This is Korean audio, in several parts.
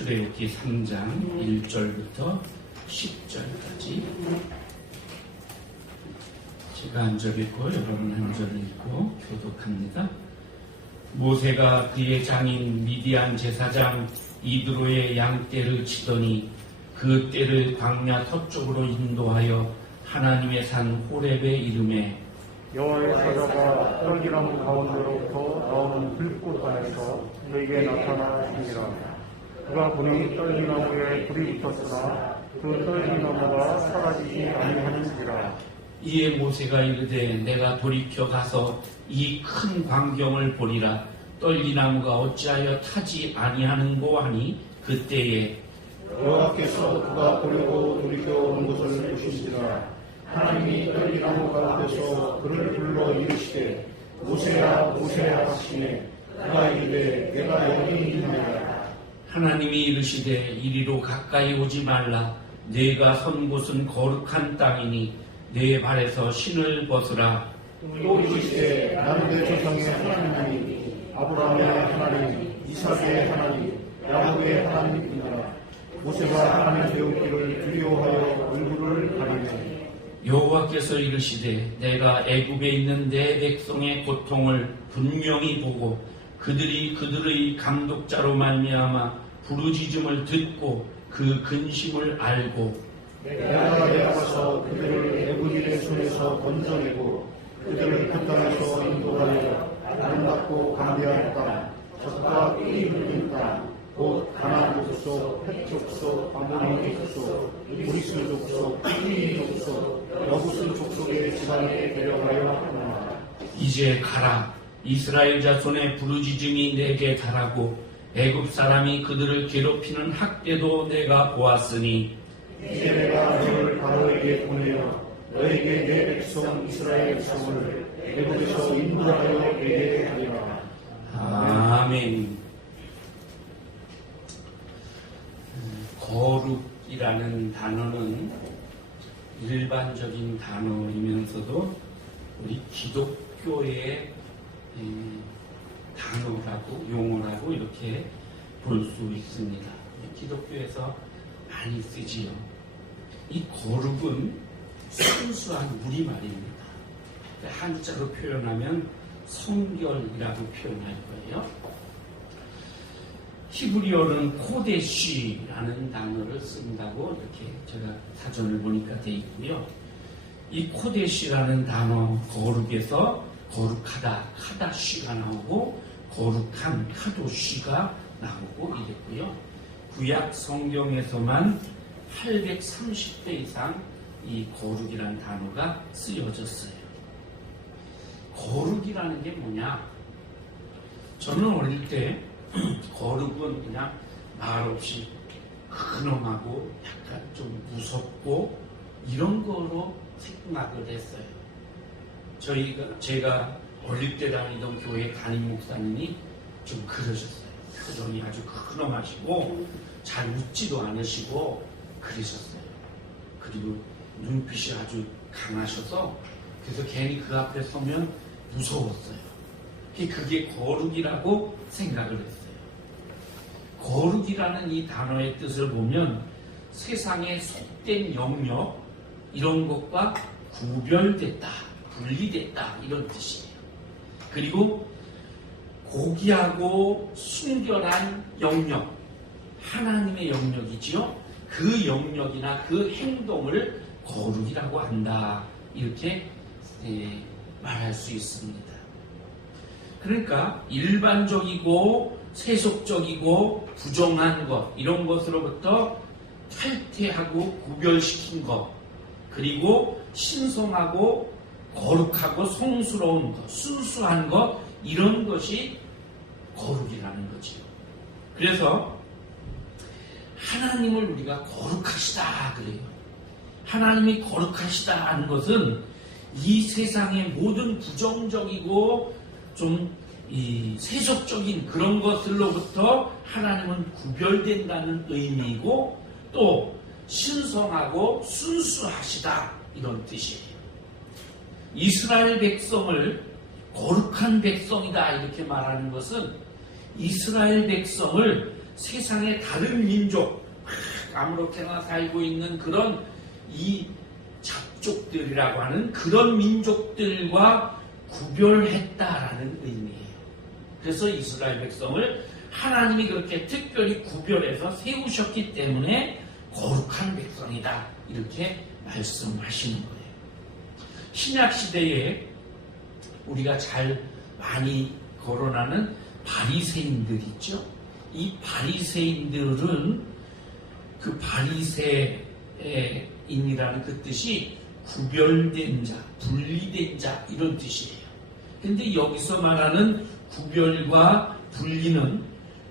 출애굽기 3장 1절부터 10절까지 제가 한 절 읽고 여러분 한 절 읽고 교독합니다. 모세가 그의 장인 미디안 제사장 이드로의 양떼를 치더니 그 떼를 광야 서쪽으로 인도하여 하나님의 산 호렙에 이르매 여호와의 사자가 떨기나무 가운데로부터 나오는 불꽃 안에서 그에게 나타나시니라. 그가 보니 떨기나무에 불이 붙었으나 그 떨기나무가 사라지지 아니하는지라. 이에 모세가 이르되 내가 돌이켜 가서 이 큰 광경을 보리라. 떨기나무가 어찌하여 타지 아니하는고 하니 그때에 여호와께서 그가 보려고 돌이켜 온 것을 보시니라. 하나님이 떨기나무 가운데서 그를 불러 이르시되 모세야 모세야 하시네. 그가 이르되 내가 여기 있나이다. 하나님이 이르시되 이리로 가까이 오지 말라. 네가 선 곳은 거룩한 땅이니 네 발에서 신을 벗으라. 또 이르시되 나는 내 조상의 하나님이니 아브라함의 하나님 이삭의 하나님 야곱의 하나님이니라. 모세가 하나님 배우기를 두려워하여 얼굴을 가리매 여호와께서 이르시되 내가 애굽에 있는 내 백성의 고통을 분명히 보고 그들이 그들의 감독자로 말미암아 부르짖음을 듣고 그 근심을 알고 내가 내려가서 그들을 애굽인의 손에서 건져내고 그들을 그 땅에서 인도하여 아름답고 강대한 땅 젖과 꿀이 흐르는 땅 곧 가나안 족속, 헷 족속, 아모리 족속, 브리스 족속, 히브리 족속, 여부스 족속의 지방에 데려가려 하노라. 이제 가라. 이스라엘 자손의 부르짖음이 내게 달하고 애굽 사람이 그들을 괴롭히는 학대도 내가 보았으니 이제 내가 너를 바로에게 보내어 너에게 내 백성 이스라엘 성을 애굽에서 인도하여 내게 하리라. 아멘. 거룩이라는 단어는 일반적인 단어이면서도 우리 기독교의 단어라고 용어라고 이렇게 볼 수 있습니다. 기독교에서 많이 쓰지요. 이 거룩은 순수한 우리말입니다. 한자로 표현하면 성결이라고 표현할 거예요. 히브리어는 코데쉬라는 단어를 쓴다고 이렇게 제가 사전을 보니까 돼 있고요. 이 코데쉬라는 단어 거룩에서 거룩하다, 카다쉬가 나오고 거룩한 카도쉬가 나오고 이랬고요. 구약 성경에서만 830배 이상 이 거룩이라는 단어가 쓰여졌어요. 거룩이라는 게 뭐냐? 저는 어릴 때 거룩은 그냥 말없이 근엄하고 약간 좀 무섭고 이런 거로 생각을 했어요. 제가 어릴 때 다니던 교회 담임 목사님이 좀 그러셨어요. 표정이 아주 근엄하시고 잘 웃지도 않으시고 그러셨어요. 그리고 눈빛이 아주 강하셔서 그래서 괜히 그 앞에 서면 무서웠어요. 그게 거룩이라고 생각을 했어요. 거룩이라는 이 단어의 뜻을 보면 세상의 속된 영역 이런 것과 구별됐다, 분리됐다 이런 뜻이에요. 그리고 고귀하고 순결한 영역, 하나님의 영역이지요. 그 영역이나 그 행동을 거룩이라고 한다 이렇게 말할 수 있습니다. 그러니까 일반적이고 세속적이고 부정한 것 이런 것으로부터 탈퇴하고 구별시킨 것 그리고 신성하고 거룩하고 성스러운 것 순수한 것 이런 것이 거룩이라는 거지요. 그래서 하나님을 우리가 거룩하시다 그래요. 하나님이 거룩하시다 하는 것은 이 세상의 모든 부정적이고 좀 이 세속적인 그런 것들로부터 하나님은 구별된다는 의미이고 또 신성하고 순수하시다 이런 뜻이에요. 이스라엘 백성을 거룩한 백성이다 이렇게 말하는 것은 이스라엘 백성을 세상의 다른 민족, 아무렇게나 살고 있는 그런 이 잡족들이라고 하는 그런 민족들과 구별했다라는 의미예요. 그래서 이스라엘 백성을 하나님이 그렇게 특별히 구별해서 세우셨기 때문에 거룩한 백성이다, 이렇게 말씀하시는 거예요. 신약 시대에 우리가 잘 많이 거론하는 바리새인들 있죠. 이 바리새인들은 그 바리새인이라는 그 뜻이 구별된 자, 분리된 자, 이런 뜻이에요. 근데 여기서 말하는 구별과 분리는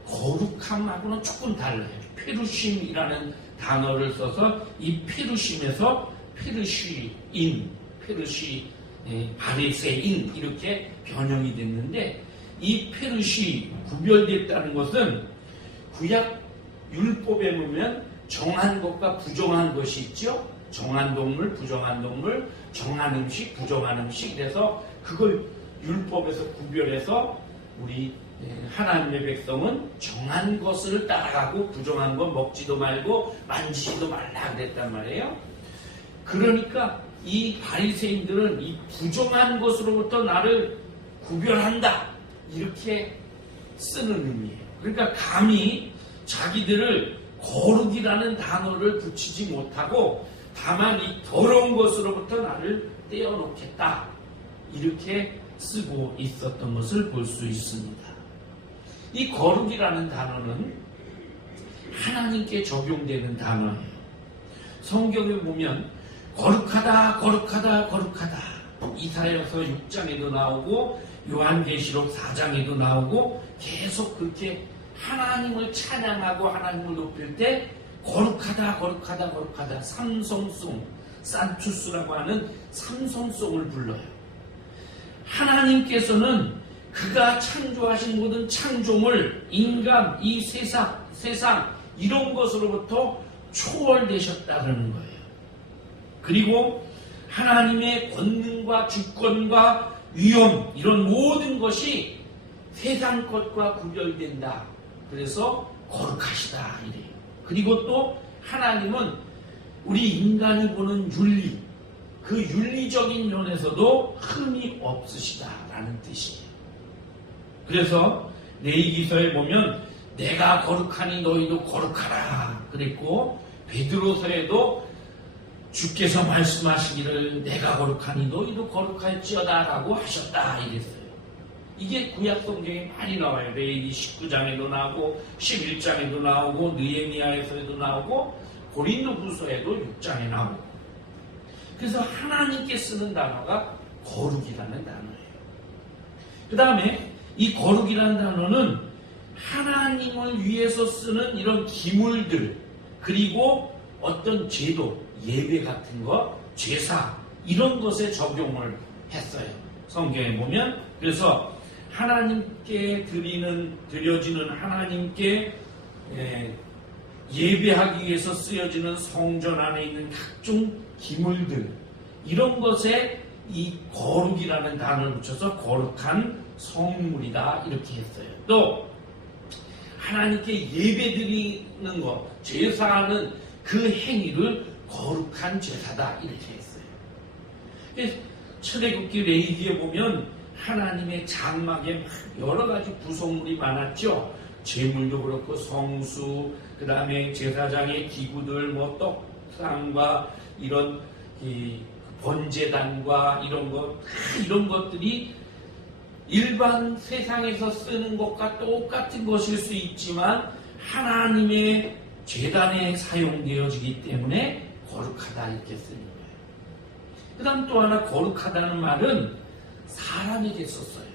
거룩함하고는 조금 달라요. 페루심이라는 단어를 써서 이 페루심에서 페르시인, 바리새인 이렇게 변형이 됐는데, 이 페르시, 구별됐다는 것은 구약 율법에 보면 정한 것과 부정한 것이 있죠. 정한 동물, 부정한 동물, 정한 음식, 부정한 음식. 그래서 그걸 율법에서 구별해서 우리 하나님의 백성은 정한 것을 따라가고 부정한 건 먹지도 말고 만지지도 말라 그랬단 말이에요. 그러니까 이 바리새인들은 이 부정한 것으로부터 나를 구별한다, 이렇게 쓰는 의미예요. 그러니까 감히 자기들을 거룩이라는 단어를 붙이지 못하고 다만 이 더러운 것으로부터 나를 떼어놓겠다, 이렇게 쓰고 있었던 것을 볼 수 있습니다. 이 거룩이라는 단어는 하나님께 적용되는 단어예요. 성경에 보면 거룩하다, 거룩하다, 거룩하다, 이사야서 6장에도 나오고 요한계시록 4장에도 나오고 계속 그렇게 하나님을 찬양하고 하나님을 높일 때 거룩하다, 거룩하다, 거룩하다, 삼성송, 산투스라고 하는 삼성송을 불러요. 하나님께서는 그가 창조하신 모든 창조물, 인간, 이 세상 이런 것으로부터 초월되셨다는 거예요. 그리고 하나님의 권능과 주권과 위엄, 이런 모든 것이 세상 것과 구별된다. 그래서 거룩하시다, 이래요. 그리고 또 하나님은 우리 인간이 보는 윤리, 그 윤리적인 면에서도 흠이 없으시다라는 뜻이에요. 그래서 레위기서에 보면 내가 거룩하니 너희도 거룩하라 그랬고, 베드로서에도 주께서 말씀하시기를 내가 거룩하니 너희도 거룩할지어다 라고 하셨다, 이랬어요. 이게 구약 성경에 많이 나와요. 레위기 19장에도 나오고 11장에도 나오고 느헤미야에서도 나오고 고린도후서에도 6장에 나오고. 그래서 하나님께 쓰는 단어가 거룩이라는 단어예요. 그 다음에 이 거룩이라는 단어는 하나님을 위해서 쓰는 이런 기물들, 그리고 어떤 제도, 예배 같은 것, 제사, 이런 것에 적용을 했어요. 성경에 보면. 그래서 하나님께 드려지는 하나님께 예배하기 위해서 쓰여지는 성전 안에 있는 각종 기물들, 이런 것에 이 거룩이라는 단어를 붙여서 거룩한 성물이다, 이렇게 했어요. 또 하나님께 예배드리는 것, 제사하는 그 행위를 거룩한 제사다, 이렇게 했어요. 출애굽기 레위기에 보면 하나님의 장막에 여러 가지 구성물이 많았죠. 제물도 그렇고 성수, 그 다음에 제사장의 기구들, 뭐 떡상과 이런 번제단과 이런 것들이 일반 세상에서 쓰는 것과 똑같은 것일 수 있지만 하나님의 제단에 사용되어지기 때문에 거룩하다, 이렇게 쓰는 거예요. 그 다음 또 하나 거룩하다는 말은 사람에게 썼어요.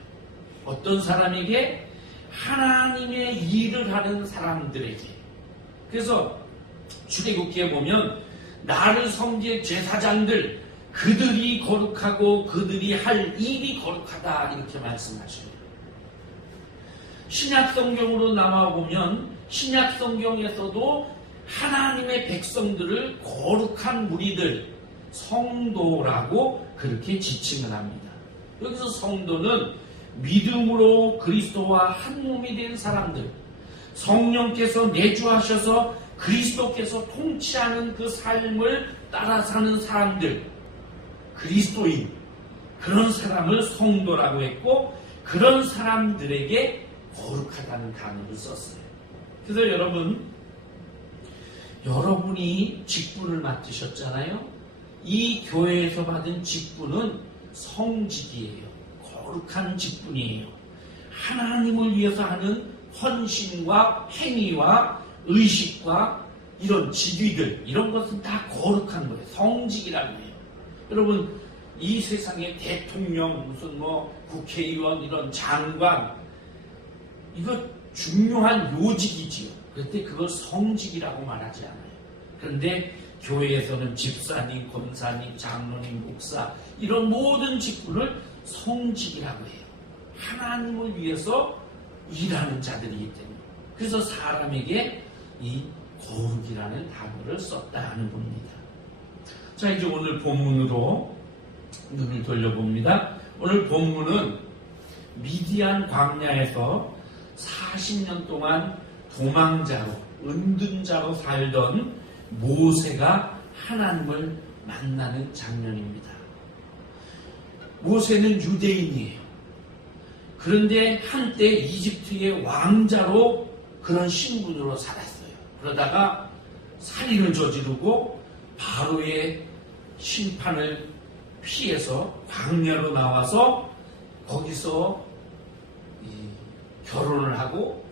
어떤 사람에게? 하나님의 일을 하는 사람들에게. 그래서 출애굽기에 보면 나를 섬길 제사장들, 그들이 거룩하고 그들이 할 일이 거룩하다, 이렇게 말씀하셔요. 신약성경으로 나와보면 신약성경에서도 하나님의 백성들을 거룩한 무리들, 성도라고 그렇게 지칭을 합니다. 여기서 성도는 믿음으로 그리스도와 한 몸이 된 사람들, 성령께서 내주하셔서 그리스도께서 통치하는 그 삶을 따라 사는 사람들, 그리스도인, 그런 사람을 성도라고 했고, 그런 사람들에게 거룩하다는 단어를 썼어요. 그래서 여러분이 직분을 맡으셨잖아요. 이 교회에서 받은 직분은 성직이에요. 거룩한 직분이에요. 하나님을 위해서 하는 헌신과 행위와 의식과 이런 직위들, 이런 것은 다 거룩한 거예요. 성직이라고 해요. 여러분, 이 세상에 대통령, 무슨 국회의원, 이런 장관, 이거 중요한 요직이지요. 그런데 그걸 성직이라고 말하지 않아요. 그런데 교회에서는 집사님, 권사님, 장로님, 목사, 이런 모든 직분을 성직이라고 해요. 하나님을 위해서 일하는 자들이기 때문에. 그래서 사람에게 이 거룩이라는 단어를 썼다 하는 겁니다. 자, 이제 오늘 본문으로 눈을 돌려봅니다. 오늘 본문은 미디안 광야에서 40년 동안 도망자로, 은둔자로 살던 모세가 하나님을 만나는 장면입니다. 모세는 유대인이에요. 그런데 한때 이집트의 왕자로 그런 신분으로 살았어요. 그러다가 살인을 저지르고 바로의 심판을 피해서 광야로 나와서 거기서 결혼을 하고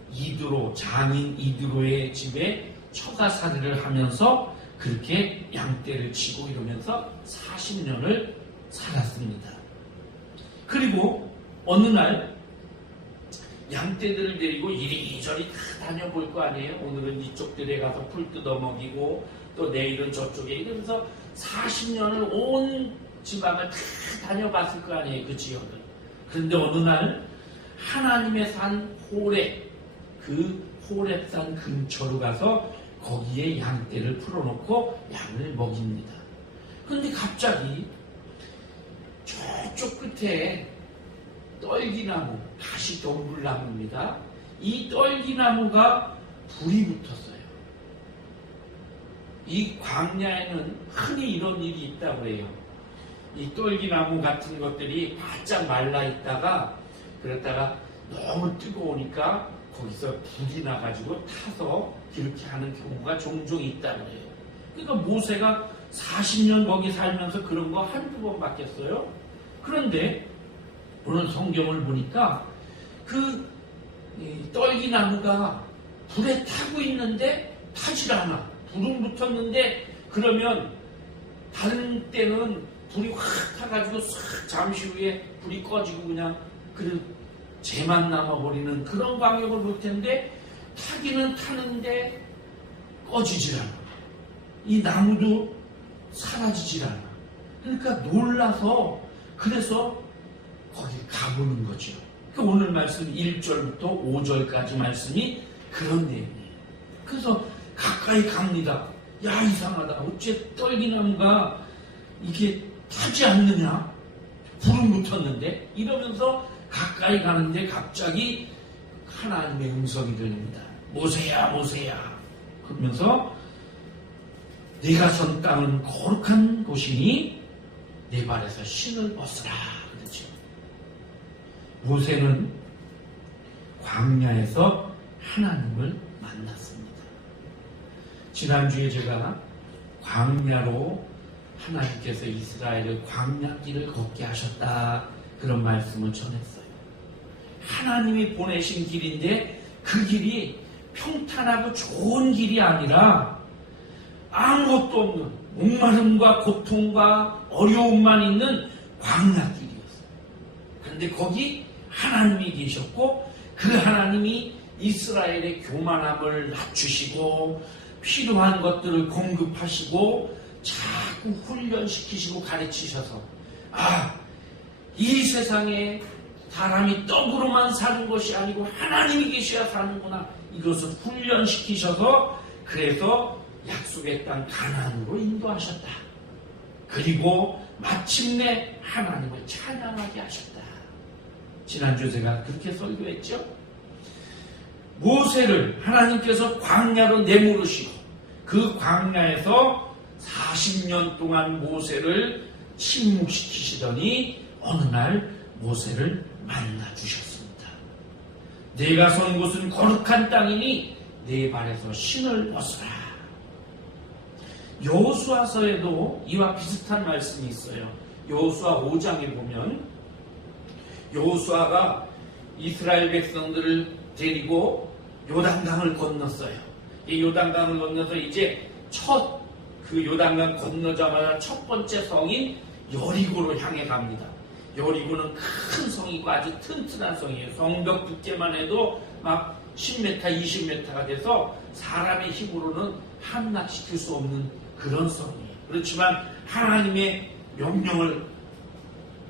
장인 이드로의 집에 처가살이를 하면서 그렇게 양떼를 치고 이러면서 40년을 살았습니다. 그리고 어느 날 양떼들을 데리고 이리저리 다 다녀볼 거 아니에요. 오늘은 이쪽 들에 가서 풀 뜯어 먹이고 또 내일은 저쪽에 이러면서 40년을 온 지방을 다 다녀봤을 거 아니에요. 그 지역을. 그런데 어느 날 하나님의 산 호렙, 그 호렙산 근처로 가서 거기에 양떼를 풀어놓고 양을 먹입니다. 그런데 갑자기 저쪽 끝에 떨기나무, 가시덤불나무입니다. 이 떨기나무가 불이 붙었어요. 이 광야에는 흔히 이런 일이 있다고 해요. 이 떨기나무 같은 것들이 바짝 말라 있다가 그랬다가 너무 뜨거우니까 거기서 불이 나가지고 타서 이렇게 하는 경우가 종종 있다고 해요. 그러니까 모세가 40년 거기 살면서 그런 거 한두 번 봤겠어요? 그런데 오늘 성경을 보니까 그 떨기나무가 불에 타고 있는데 타질 않아. 불은 붙었는데 그러면 다른 때는 불이 확 타가지고 싹 잠시 후에 불이 꺼지고 그냥 재만 남아버리는 그런 광역을 볼 텐데 타기는 타는데 꺼지질 않아. 이 나무도 사라지질 않아. 그러니까 놀라서 그래서 거기 가보는 거죠. 오늘 말씀 1절부터 5절까지 말씀이 그런 내용이에요. 그래서 가까이 갑니다. 야, 이상하다. 어째 떨기나무가 이게 타지 않느냐? 불은 붙었는데 이러면서 가까이 가는데 갑자기 하나님의 음성이 들립니다. 모세야, 모세야. 그러면서 네가 선 땅은 거룩한 곳이니 네 발에서 신을 벗으라. 그렇죠. 모세는 광야에서 하나님을 만났습니다. 지난주에 제가 광야로 하나님께서 이스라엘을 광야길을 걷게 하셨다. 그런 말씀을 전했어요. 하나님이 보내신 길인데 그 길이 평탄하고 좋은 길이 아니라 아무것도 없는 목마름과 고통과 어려움만 있는 광야길이었어요. 그런데 거기 하나님이 계셨고 그 하나님이 이스라엘의 교만함을 낮추시고 필요한 것들을 공급하시고 자꾸 훈련시키시고 가르치셔서 이 세상에 사람이 떡으로만 사는 것이 아니고 하나님이 계셔야 사는구나. 이것을 훈련시키셔서 그래서 약속의 땅 가나안으로 인도하셨다. 그리고 마침내 하나님을 찬양하게 하셨다. 지난주 제가 그렇게 설교했죠. 모세를 하나님께서 광야로 내모르시고 그 광야에서 40년 동안 모세를 침묵시키시더니 어느 날 모세를 만나 주셨습니다. 내가 선 곳은 거룩한 땅이니 내 발에서 신을 벗으라. 여호수아서에도 이와 비슷한 말씀이 있어요. 여호수아 5장에 보면 여호수아가 이스라엘 백성들을 데리고 요단강을 건넜어요. 이 요단강을 건너서 이제 그 요단강 건너자마자 첫 번째 성인 여리고로 향해 갑니다. 여리고는 큰 성이고 아주 튼튼한 성이에요. 성벽 두께만 해도 막 10m, 20m가 돼서 사람의 힘으로는 함락시킬 수 없는 그런 성이에요. 그렇지만 하나님의 명령을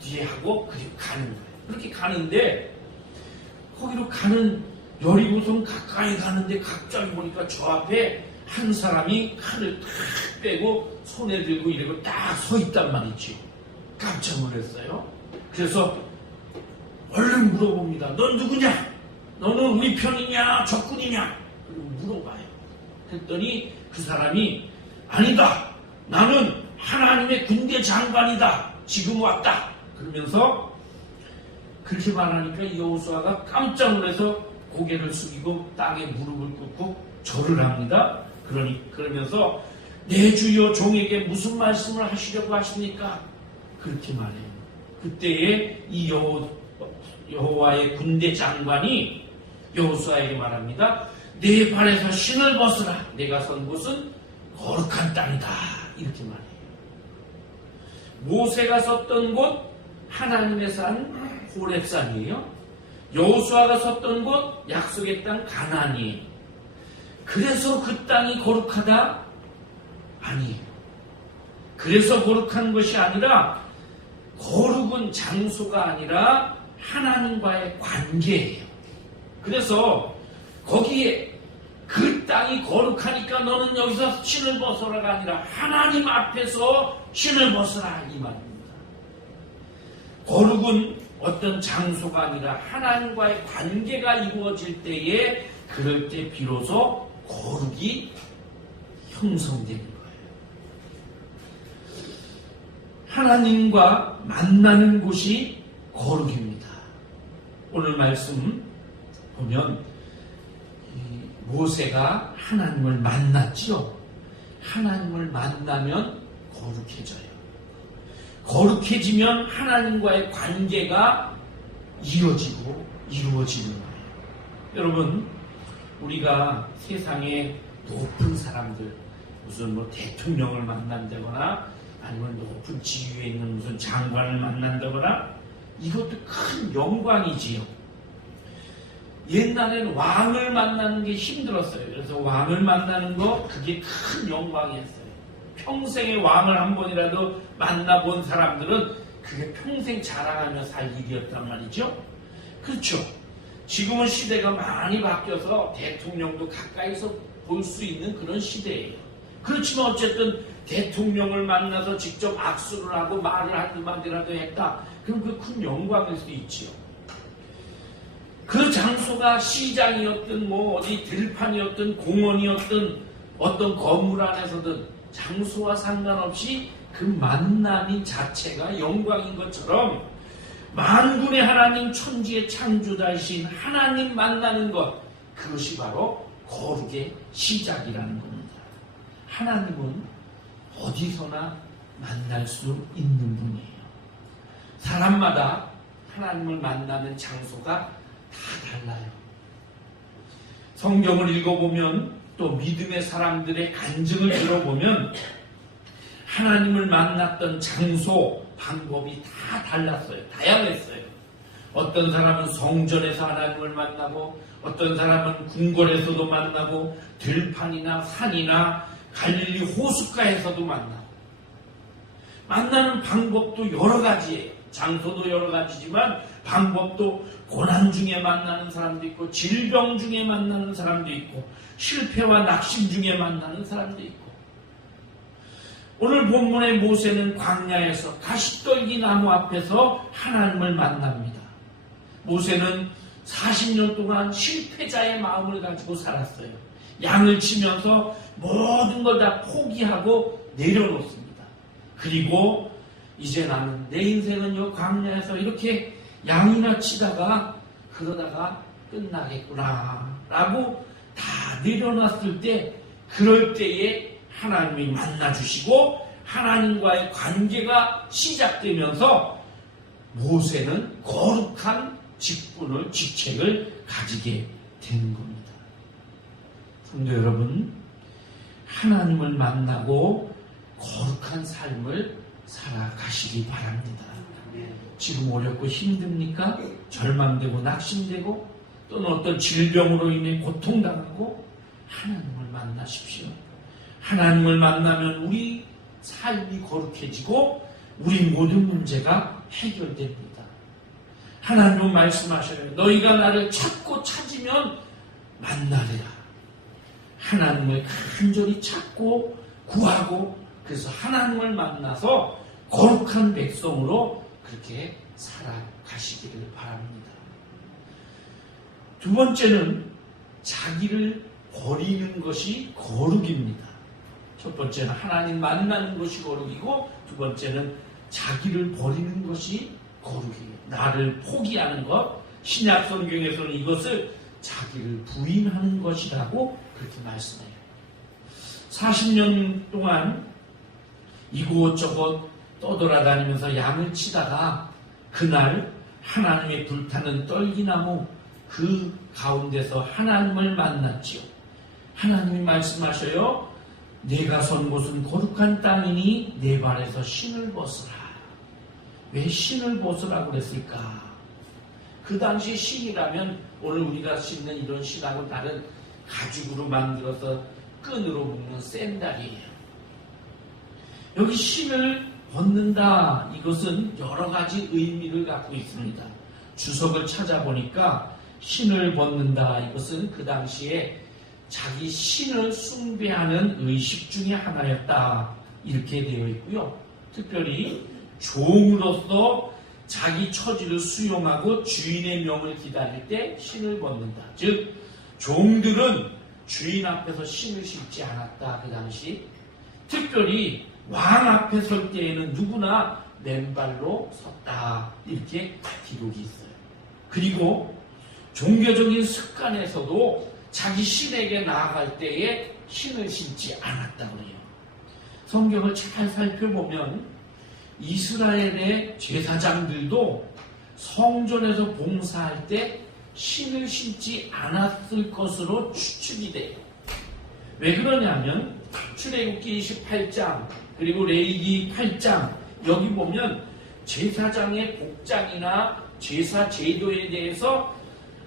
뒤에 하고 그리고 가는 거예요. 그렇게 가는데 거기로 가는 여리고성 가까이 가는데 갑자기 보니까 저 앞에 한 사람이 칼을 탁 빼고 손에 들고 이러고 딱 서 있단 말이죠. 깜짝 놀랐어요. 그래서 얼른 물어봅니다. 넌 누구냐? 너는 우리 편이냐? 적군이냐? 그리고 물어봐요. 그랬더니 그 사람이 아니다. 나는 하나님의 군대 장관이다. 지금 왔다. 그러면서 그렇게 말하니까 여호수아가 깜짝 놀라서 고개를 숙이고 땅에 무릎을 꿇고 절을 합니다. 그러면서 내 주여 종에게 무슨 말씀을 하시려고 하십니까? 그렇게 말해요. 그때에 이 여호와의 군대 장관이 여호수아에게 말합니다. 내 발에서 신을 벗으라. 내가 선 곳은 거룩한 땅이다. 이렇게 말해요. 모세가 섰던 곳 하나님의 산 호렙산이에요. 여호수아가 섰던 곳 약속의 땅 가나안이에요. 그래서 그 땅이 거룩하다? 아니에요. 그래서 거룩한 것이 아니라 거룩은 장소가 아니라 하나님과의 관계예요. 그래서 거기에 그 땅이 거룩하니까 너는 여기서 신을 벗어라가 아니라 하나님 앞에서 신을 벗어라 이 말입니다. 거룩은 어떤 장소가 아니라 하나님과의 관계가 이루어질 때에 그럴 때 비로소 거룩이 형성되는 거예요. 하나님과 만나는 곳이 거룩입니다. 오늘 말씀 보면 모세가 하나님을 만났죠. 하나님을 만나면 거룩해져요. 거룩해지면 하나님과의 관계가 이루어지는 거예요. 여러분, 우리가 세상에 높은 사람들, 무슨 대통령을 만난다거나 아니면 높은 지위에 있는 무슨 장관을 만난다거나 이것도 큰 영광이지요. 옛날에는 왕을 만나는 게 힘들었어요. 그래서 왕을 만나는 거 그게 큰 영광이었어요. 평생에 왕을 한 번이라도 만나본 사람들은 그게 평생 자랑하며 살 일이었단 말이죠. 그렇죠. 지금은 시대가 많이 바뀌어서 대통령도 가까이서 볼 수 있는 그런 시대예요. 그렇지만 어쨌든 대통령을 만나서 직접 악수를 하고 말을 한마디라도 했다. 그럼 그 큰 영광일 수 있지요. 그 장소가 시장이었든 어디 들판이었든 공원이었든 어떤 건물 안에서든 장소와 상관없이 그 만남이 자체가 영광인 것처럼 만군의 하나님 천지의 창조자이신 하나님 만나는 것, 그것이 바로 거룩의 시작이라는 겁니다. 하나님은 어디서나 만날 수 있는 분이에요. 사람마다 하나님을 만나는 장소가 다 달라요. 성경을 읽어보면 또 믿음의 사람들의 간증을 들어보면 하나님을 만났던 장소, 방법이 다 달랐어요. 다양했어요. 어떤 사람은 성전에서 하나님을 만나고 어떤 사람은 궁궐에서도 만나고 들판이나 산이나 갈릴리 호숫가에서도 만나고 만나는 방법도 여러 가지예요. 장소도 여러 가지지만 방법도 고난 중에 만나는 사람도 있고 질병 중에 만나는 사람도 있고 실패와 낙심 중에 만나는 사람도 있고 오늘 본문의 모세는 광야에서 가시떨기 나무 앞에서 하나님을 만납니다. 모세는 40년 동안 실패자의 마음을 가지고 살았어요. 양을 치면서 모든 걸 다 포기하고 내려놓습니다. 그리고 이제 나는 내 인생은 요 광야에서 이렇게 양이나 치다가 그러다가 끝나겠구나 라고 다 내려놨을 때, 그럴 때에 하나님이 만나주시고 하나님과의 관계가 시작되면서 모세는 거룩한 직책을 가지게 되는 겁니다. 성도 여러분, 하나님을 만나고 거룩한 삶을 살아가시기 바랍니다. 지금 어렵고 힘듭니까? 절망되고 낙심되고 또는 어떤 질병으로 인해 고통당하고, 하나님을 만나십시오. 하나님을 만나면 우리 삶이 거룩해지고 우리 모든 문제가 해결됩니다. 하나님은 말씀하셔요. 너희가 나를 찾고 찾으면 만나리라. 하나님을 간절히 찾고 구하고, 그래서 하나님을 만나서 거룩한 백성으로 그렇게 살아가시기를 바랍니다. 두 번째는 자기를 버리는 것이 거룩입니다. 첫 번째는 하나님 만나는 것이 거룩이고, 두 번째는 자기를 버리는 것이 거룩이에요. 나를 포기하는 것, 신약 성경에서는 이것을 자기를 부인하는 것이라고 그렇게 말씀해요. 40년 동안 이곳저곳 떠돌아다니면서 양을 치다가 그날 하나님의 불타는 떨기나무 그 가운데서 하나님을 만났지요. 하나님이 말씀하셔요. 내가 선 곳은 거룩한 땅이니 내 발에서 신을 벗으라. 왜 신을 벗으라고 그랬을까? 그 당시 신이라면 오늘 우리가 신는 이런 신하고 다른 가죽으로 만들어서 끈으로 묶는 샌달이에요. 여기 신을 벗는다, 이것은 여러 가지 의미를 갖고 있습니다. 주석을 찾아보니까 신을 벗는다, 이것은 그 당시에 자기 신을 숭배하는 의식 중에 하나였다, 이렇게 되어 있고요. 특별히 종으로서 자기 처지를 수용하고 주인의 명을 기다릴 때 신을 벗는다. 즉 종들은 주인 앞에서 신을 신지 않았다. 그 당시 특별히 왕 앞에 설 때에는 누구나 맨발로 섰다, 이렇게 기록이 있어요. 그리고 종교적인 습관에서도 자기 신에게 나아갈 때에 신을 신지 않았다고 해요. 성경을 잘 살펴보면 이스라엘의 제사장들도 성전에서 봉사할 때 신을 신지 않았을 것으로 추측이 돼요. 왜 그러냐면 출애굽기 28장 그리고 레위기 8장 여기 보면 제사장의 복장이나 제사 제도에 대해서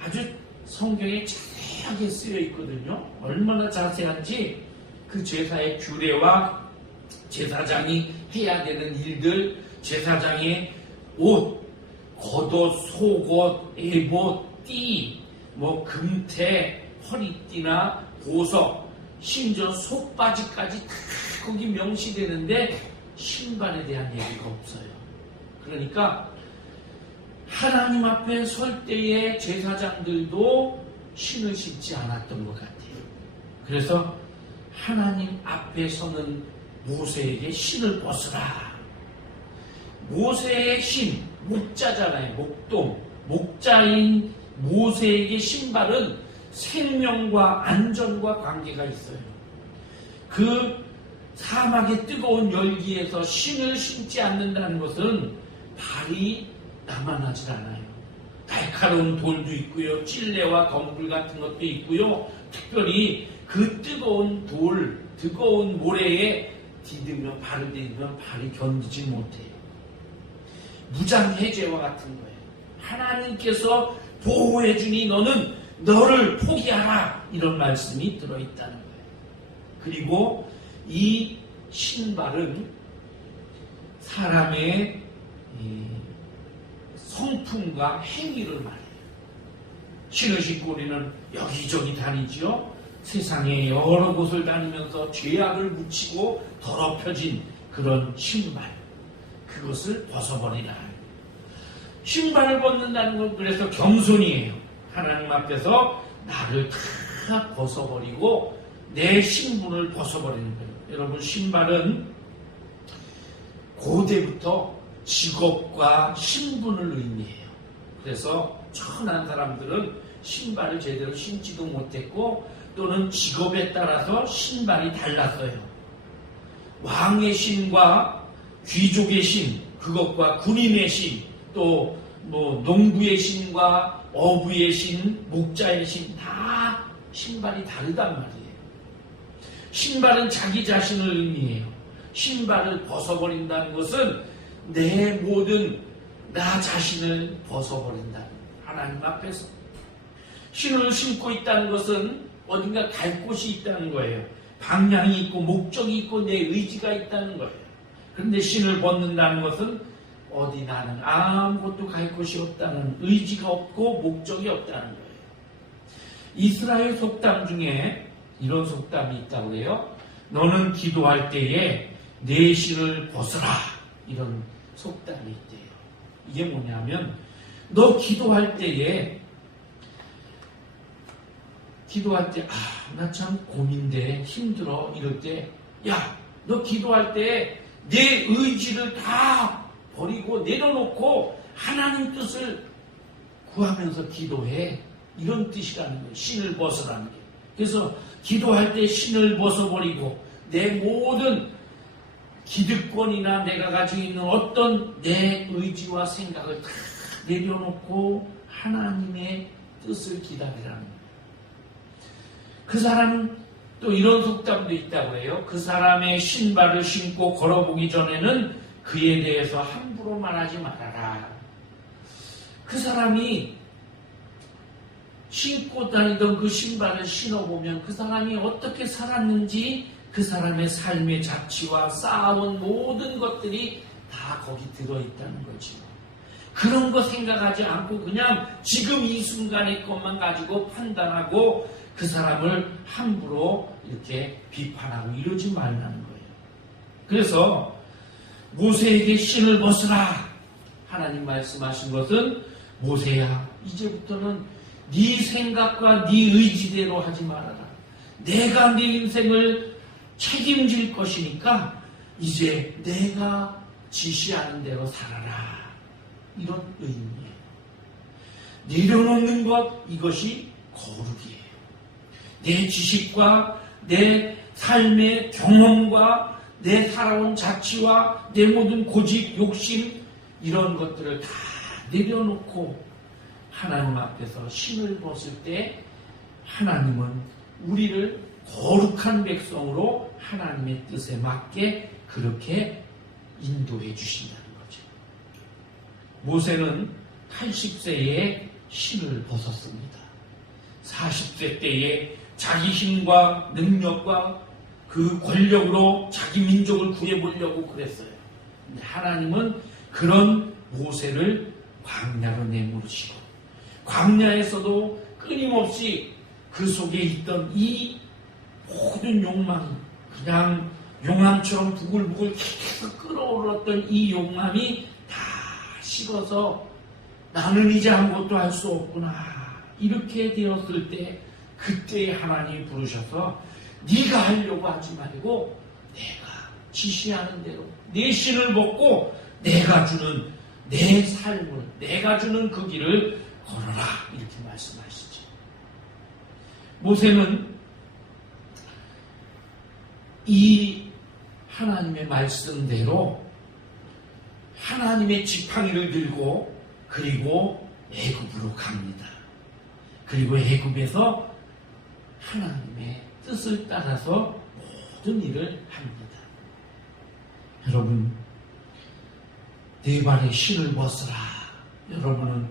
아주 성경에 자세하게 쓰여 있거든요. 얼마나 자세한지 그 제사의 규례와 제사장이 해야 되는 일들, 제사장의 옷, 겉옷, 속옷, 에봇, 띠, 금태, 허리띠나 보석, 심지어 속바지까지 다 거기 명시되는데 신발에 대한 얘기가 없어요. 그러니까 하나님 앞에 설 때의 제사장들도 신을 신지 않았던 것 같아요. 그래서 하나님 앞에 서는 모세에게 신을 벗으라. 모세의 신, 목자잖아요. 목동, 목자인 모세에게 신발은 생명과 안전과 관계가 있어요. 그 사막의 뜨거운 열기에서 신을 신지 않는다는 것은 발이 남아나질 않아요. 날카로운 돌도 있고요. 찔레와 덤불 같은 것도 있고요. 특별히 그 뜨거운 돌, 뜨거운 모래에 발을 디디면 발이 견디지 못해요. 무장해제와 같은 거예요. 하나님께서 보호해주니 너를 포기하라, 이런 말씀이 들어있다는 거예요. 그리고 이 신발은 사람의 성품과 행위를 말해요. 신을 신고 우리는 여기저기 다니지요. 세상에 여러 곳을 다니면서 죄악을 묻히고 더럽혀진 그런 신발, 그것을 벗어버리라. 신발을 벗는다는 건 그래서 겸손이에요. 하나님 앞에서 나를 다 벗어버리고 내 신분을 벗어버리는 거예요. 여러분, 신발은 고대부터 직업과 신분을 의미해요. 그래서 천한 사람들은 신발을 제대로 신지도 못했고 또는 직업에 따라서 신발이 달랐어요. 왕의 신과 귀족의 신, 그것과 군인의 신, 또 농부의 신과 어부의 신, 목자의 신, 다 신발이 다르단 말이에요. 신발은 자기 자신을 의미해요. 신발을 벗어버린다는 것은 내 모든 나 자신을 벗어버린다는 거예요. 하나님 앞에서. 신을 신고 있다는 것은 어딘가 갈 곳이 있다는 거예요. 방향이 있고 목적이 있고 내 의지가 있다는 거예요. 그런데 신을 벗는다는 것은 어디 나는 아무것도 갈 곳이 없다는, 의지가 없고 목적이 없다는 거예요. 이스라엘 속담 중에 이런 속담이 있다고 해요. 너는 기도할 때에 내 신을 벗어라. 이런 속담이 있대요. 이게 뭐냐면 너 기도할 때에 나 참 고민돼, 힘들어, 이럴 때, 야, 너 기도할 때 내 의지를 다 버리고 내려놓고 하나님 뜻을 구하면서 기도해. 이런 뜻이라는 거예요. 신을 벗으라는 게. 그래서 기도할 때 신을 벗어버리고 내 모든 기득권이나 내가 가지고 있는 어떤 내 의지와 생각을 다 내려놓고 하나님의 뜻을 기다리라는 거예요. 그 사람은 또 이런 속담도 있다고 해요. 그 사람의 신발을 신고 걸어보기 전에는 그에 대해서 함부로 말하지 말아라. 그 사람이 신고 다니던 그 신발을 신어보면 그 사람이 어떻게 살았는지, 그 사람의 삶의 자취와 쌓아온 모든 것들이 다 거기 들어있다는 거죠. 그런 거 생각하지 않고 그냥 지금 이 순간의 것만 가지고 판단하고 그 사람을 함부로 이렇게 비판하고 이러지 말라는 거예요. 그래서 모세에게 신을 벗으라. 하나님 말씀하신 것은 모세야, 이제부터는 네 생각과 네 의지대로 하지 말아라. 내가 네 인생을 책임질 것이니까 이제 내가 지시하는 대로 살아라. 이런 의미예요. 내려놓는 것, 이것이 거룩이에요. 내 지식과 내 삶의 경험과 내 살아온 자취와 내 모든 고집, 욕심, 이런 것들을 다 내려놓고 하나님 앞에서 신을 벗을 때 하나님은 우리를 거룩한 백성으로 하나님의 뜻에 맞게 그렇게 인도해 주신다는 거죠. 모세는 80세에 신을 벗었습니다. 40세 때에 자기 힘과 능력과 그 권력으로 자기 민족을 구해보려고 그랬어요. 근데 하나님은 그런 모세를 광야로 내모시고 광야에서도 끊임없이 그 속에 있던 이 모든 욕망이, 그냥 용암처럼 부글부글 계속 끓어올랐던 이 욕망이 다 식어서 나는 이제 아무것도 할 수 없구나, 이렇게 되었을 때 그때 하나님이 부르셔서 네가 하려고 하지 말고 내가 지시하는 대로 내 신을 벗고 내가 주는 내 삶을, 내가 주는 그 길을 걸어라, 이렇게 말씀하시죠. 모세는 이 하나님의 말씀대로 하나님의 지팡이를 들고 그리고 애굽으로 갑니다. 그리고 애굽에서 하나님의 뜻을 따라서 모든 일을 합니다. 여러분, 네 발의 신을 벗으라. 여러분은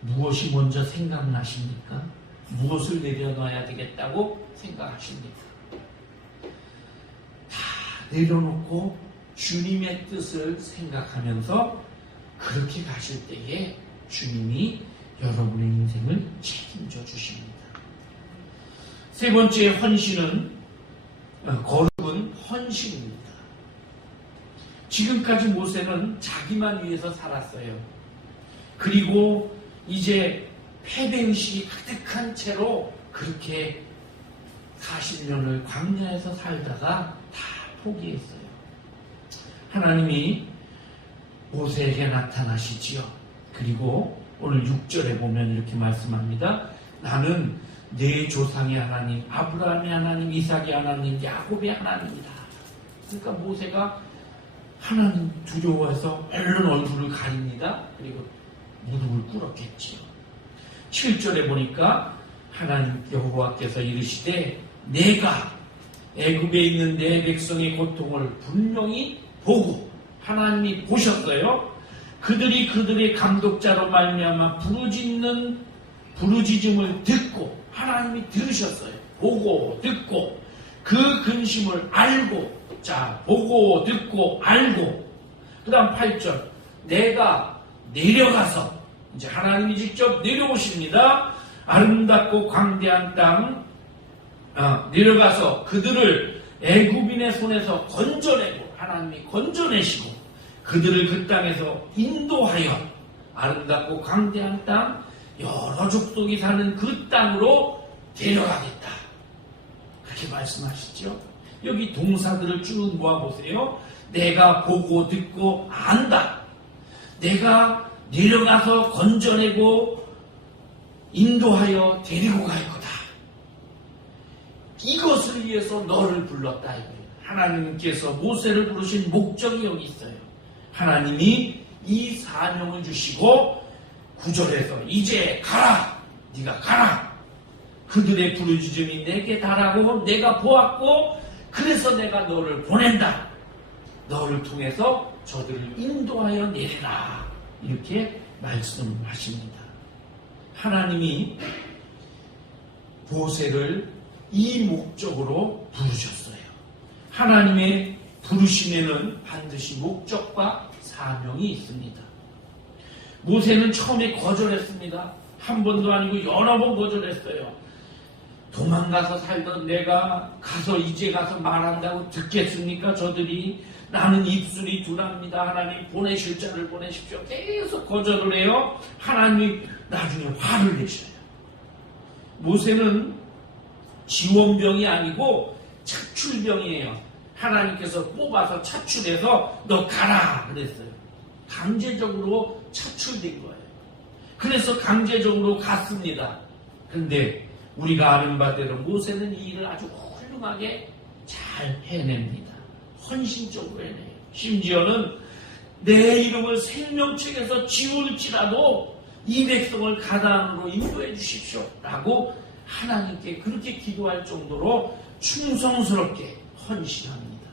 무엇이 먼저 생각나십니까? 무엇을 내려놔야 되겠다고 생각하십니까? 다 내려놓고 주님의 뜻을 생각하면서 그렇게 가실 때에 주님이 여러분의 인생을 책임져 주십니다. 세 번째 헌신은, 거룩은 헌신입니다. 지금까지 모세는 자기만 위해서 살았어요. 그리고 이제 패배의식이 가득한 채로 그렇게 40년을 광야에서 살다가 다 포기했어요. 하나님이 모세에게 나타나시지요. 그리고 오늘 6절에 보면 이렇게 말씀합니다. 나는 내 조상의 하나님, 아브라함의 하나님, 이삭의 하나님, 야곱의 하나님이다. 그러니까 모세가 하나님 두려워해서 얼른 얼굴을 가립니다. 그리고 무릎을 꿇었겠지요. 7절에 보니까 하나님 여호와께서 이르시되 내가 애굽에 있는 내 백성의 고통을 분명히 보고, 하나님이 보셨어요. 그들이 그들의 감독자로 말미암아 부르짖음을 듣고, 하나님이 들으셨어요. 보고 듣고 그 근심을 알고, 자, 보고 듣고 알고. 그 다음 8절, 내가 내려가서, 이제 하나님이 직접 내려오십니다. 아름답고 광대한 땅, 내려가서 그들을 애굽인의 손에서 건져내고, 하나님이 건져내시고 그들을 그 땅에서 인도하여 아름답고 광대한 땅, 여러 족속이 사는 그 땅으로 데려가겠다. 그렇게 말씀하시죠. 여기 동사들을 쭉 모아보세요. 내가 보고 듣고 안다. 내가 내려가서 건져내고 인도하여 데리고 갈 거다. 이것을 위해서 너를 불렀다. 하나님께서 모세를 부르신 목적이 여기 있어요. 하나님이 이 사명을 주시고 9절에서 이제 가라. 네가 가라. 그들의 부르짖음이 내게 달하고 내가 보았고 그래서 내가 너를 보낸다. 너를 통해서 저들을 인도하여 내리라. 이렇게 말씀하십니다. 하나님이 모세를 이 목적으로 부르셨어요. 하나님의 부르심에는 반드시 목적과 사명이 있습니다. 모세는 처음에 거절했습니다. 한 번도 아니고 여러 번 거절했어요. 도망가서 살던 내가 이제 가서 말한다고 듣겠습니까? 저들이. 나는 입술이 둔합니다. 하나님 보내실 자를 보내십시오. 계속 거절을 해요. 하나님이 나중에 화를 내셔요. 모세는 지원병이 아니고 차출병이에요. 하나님께서 뽑아서 차출해서 너 가라 그랬어요. 강제적으로 차출된 거예요. 그래서 강제적으로 갔습니다. 그런데 우리가 아는 바대로 모세는 이 일을 아주 훌륭하게 잘 해냅니다. 헌신적으로 해내요. 심지어는 내 이름을 생명책에서 지울지라도 이 백성을 가나안으로 인도해 주십시오 라고 하나님께 그렇게 기도할 정도로 충성스럽게 헌신합니다.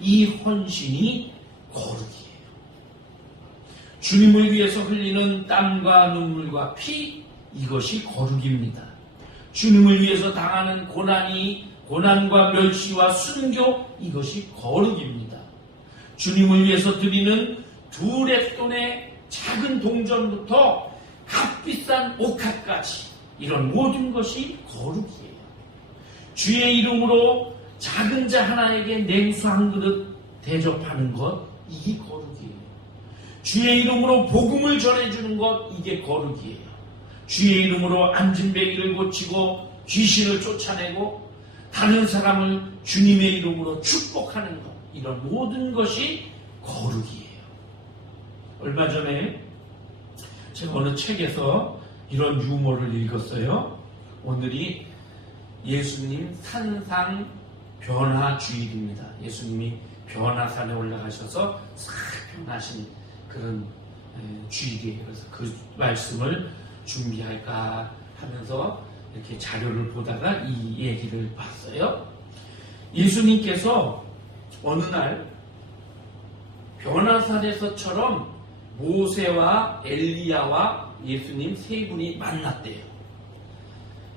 이 헌신이 거룩이에요. 주님을 위해서 흘리는 땀과 눈물과 피, 이것이 거룩입니다. 주님을 위해서 당하는 고난과 멸시와 순교, 이것이 거룩입니다. 주님을 위해서 드리는 두 랩돈의 작은 동전부터 값비싼 옷값까지, 이런 모든 것이 거룩이에요. 주의 이름으로 작은 자 하나에게 냉수 한 그릇 대접하는 것, 이게 거룩이에요. 주의 이름으로 복음을 전해주는 것, 이게 거룩이에요. 주의 이름으로 안진뱅이를 고치고 귀신을 쫓아내고 다른 사람을 주님의 이름으로 축복하는 것, 이런 모든 것이 거룩이에요. 얼마 전에 제가 어느 책에서 이런 유머를 읽었어요. 오늘이 예수님 산상 변화 주일입니다. 예수님이 변화산에 올라가셔서 싹 변하신 그런 주일이에요. 그래서 그 말씀을 준비할까 하면서 이렇게 자료를 보다가 이 얘기를 봤어요. 예수님께서 어느 날 변화산에서처럼 모세와 엘리야와 예수님 세 분이 만났대요.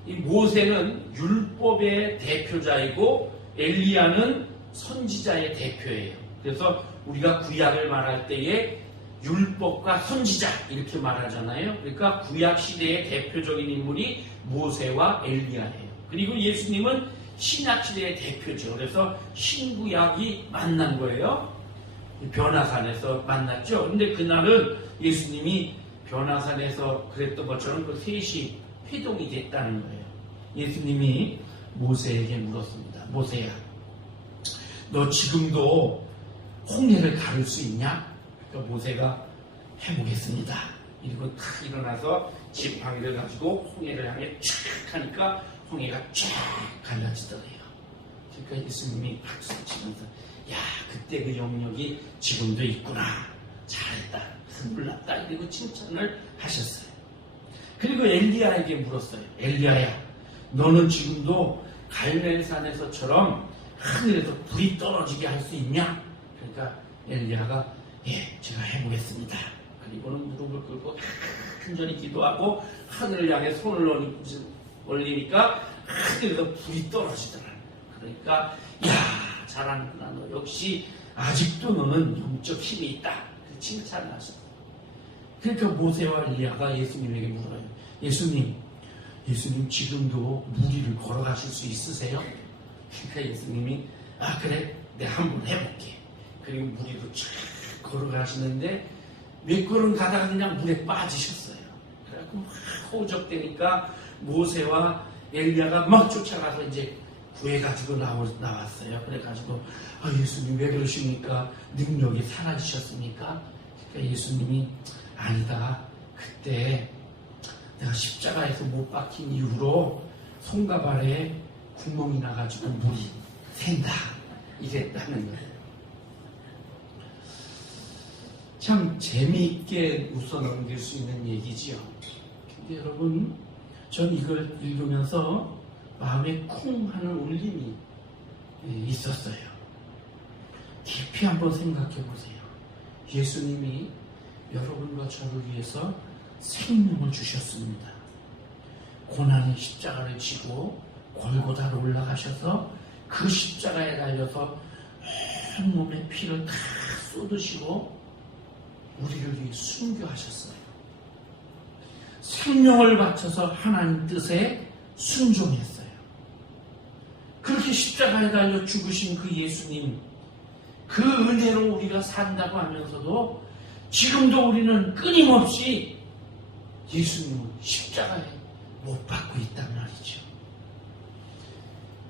이 모세는 율법의 대표자이고 엘리야는 선지자의 대표예요. 그래서 우리가 구약을 말할 때에 율법과 선지자 이렇게 말하잖아요. 그러니까 구약 시대의 대표적인 인물이 모세와 엘리야예요. 그리고 예수님은 신약 시대의 대표죠. 그래서 신구약이 만난 거예요. 변화산에서 만났죠. 근데 그날은 예수님이 변화산에서 그랬던 것처럼 그 셋이 회동이 됐다는 거예요. 예수님이 모세에게 물었습니다. 모세야, 너 지금도 홍해를 가를 수 있냐? 그러니까 모세가 해보겠습니다. 이러고 탁 일어나서 지팡이를 가지고 홍해를 향해 쫙 하니까 홍해가 쫙 갈라지더래요. 그러니까 예수님이 박수 치면서 야, 그때 그 영역이 지금도 있구나. 잘했다. 몰랐다. 이러고 칭찬을 하셨어요. 그리고 엘리야에게 물었어요. 엘리야야, 너는 지금도 갈멜산에서처럼 하늘에서 불이 떨어지게 할 수 있냐? 그러니까 엘리야가 예, 제가 해보겠습니다. 그리고는 무릎을 꿇고 간절히 기도하고 하늘을 향해 손을 올리니까 하늘에서 불이 떨어지더라. 그러니까 야, 잘하는구나. 너 역시 아직도 너는 영적 힘이 있다. 칭찬을 하셨어요. 그러니까 모세와 엘리야가 예수님에게 물어요. 예수님 지금도 무리를 걸어가실 수 있으세요? 그러니까 예수님이 아, 그래, 내가 한번 해볼게. 그리고 무리로 쫙 걸어가시는데 몇 걸음 가다가 그냥 물에 빠지셨어요. 그래갖고 막 호적되니까 모세와 엘리야가 막 쫓아가서 이제 구해가지고 나왔어요. 그래가지고 아, 예수님 왜 그러십니까? 능력이 사라지셨습니까? 그러니까 예수님이 아니다. 그때 내가 십자가에서 못 박힌 이후로 손과 발에 구멍이 나가지고 물이 샌다. 이랬다는 거예요. 참 재미있게 웃어 넘길 수 있는 얘기지요. 근데 여러분, 전 이걸 읽으면서 마음에 쿵 하는 울림이 있었어요. 깊이 한번 생각해 보세요. 예수님이 여러분과 저를 위해서 생명을 주셨습니다. 고난의 십자가를 지고 골고다로 올라가셔서 그 십자가에 달려서 온몸에 피를 다 쏟으시고 우리를 위해 순교하셨어요. 생명을 바쳐서 하나님 뜻에 순종했어요. 그렇게 십자가에 달려 죽으신 그 예수님, 그 은혜로 우리가 산다고 하면서도 지금도 우리는 끊임없이 예수님을 십자가에 못 박고 있단 말이죠.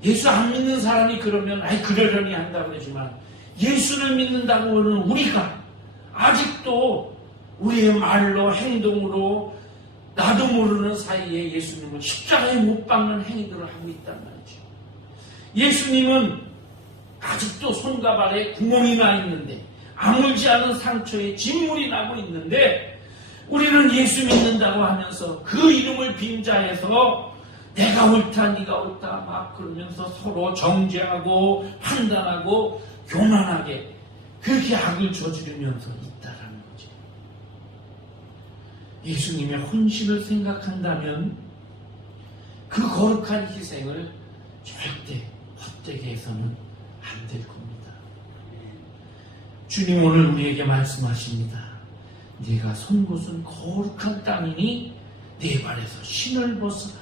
예수 안 믿는 사람이 그러면 아이 그러려니 한다고 그러지만 예수를 믿는다고 하는 우리가 아직도 우리의 말로 행동으로 나도 모르는 사이에 예수님을 십자가에 못 박는 행위들을 하고 있단 말이죠. 예수님은 아직도 손과 발에 구멍이 나 있는데 아물지 않은 상처에 진물이 나고 있는데 우리는 예수 믿는다고 하면서 그 이름을 빙자해서 내가 옳다 네가 옳다 막 그러면서 서로 정죄하고 판단하고 교만하게 그렇게 악을 저지르면서 있다라는 거죠. 예수님의 헌신을 생각한다면 그 거룩한 희생을 절대 헛되게 해서는 안 될 겁니다. 주님 오늘 우리에게 말씀하십니다. 네가 선 곳은 거룩한 땅이니 네 발에서 신을 벗어라.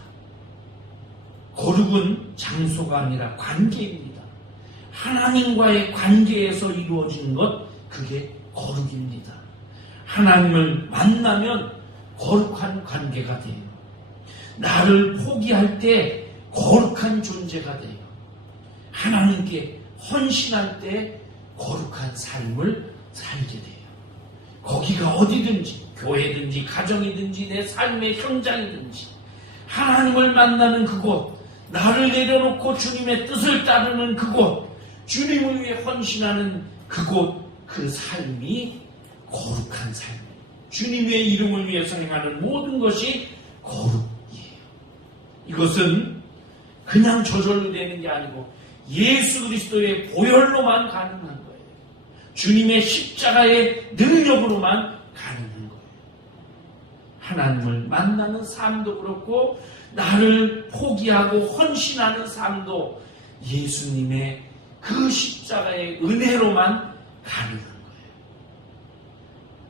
거룩은 장소가 아니라 관계입니다. 하나님과의 관계에서 이루어지는 것, 그게 거룩입니다. 하나님을 만나면 거룩한 관계가 돼요. 나를 포기할 때 거룩한 존재가 돼요. 하나님께 헌신할 때 거룩한 삶을 살게 돼요. 거기가 어디든지, 교회든지, 가정이든지, 내 삶의 현장이든지, 하나님을 만나는 그곳, 나를 내려놓고 주님의 뜻을 따르는 그곳, 주님을 위해 헌신하는 그곳, 그 삶이 거룩한 삶이에요. 주님의 이름을 위해서 행하는 모든 것이 거룩이에요. 이것은 그냥 저절로 되는 게 아니고 예수 그리스도의 보혈로만 가능한 거예요. 주님의 십자가의 능력으로만 가능한 거예요. 하나님을 만나는 삶도 그렇고 나를 포기하고 헌신하는 삶도 예수님의 그 십자가의 은혜로만 가능한 거예요.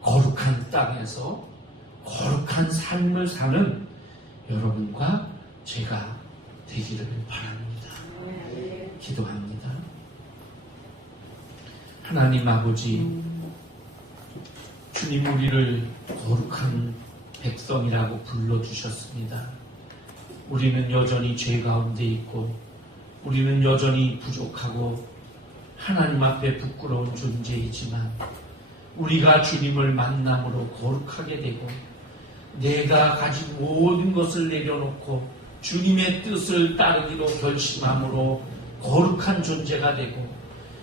거룩한 땅에서 거룩한 삶을 사는 여러분과 제가 되기를 바랍니다. 기도합니다. 하나님 아버지, 주님 우리를 거룩한 백성이라고 불러주셨습니다. 우리는 여전히 죄 가운데 있고 우리는 여전히 부족하고 하나님 앞에 부끄러운 존재이지만 우리가 주님을 만남으로 거룩하게 되고 내가 가진 모든 것을 내려놓고 주님의 뜻을 따르기로 결심함으로 거룩한 존재가 되고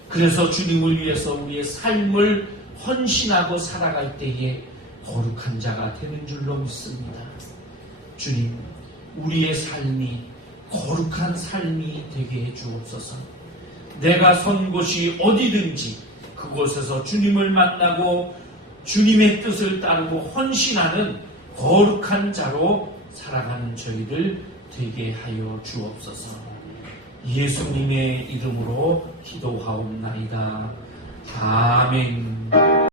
그래서 주님을 위해서 우리의 삶을 헌신하고 살아갈 때에 거룩한 자가 되는 줄로 믿습니다. 주님, 우리의 삶이 거룩한 삶이 되게 해 주옵소서. 내가 선 곳이 어디든지 그곳에서 주님을 만나고 주님의 뜻을 따르고 헌신하는 거룩한 자로 살아가는 저희들 되게 하여 주옵소서. 예수님의 이름으로 기도하옵나이다. 아멘.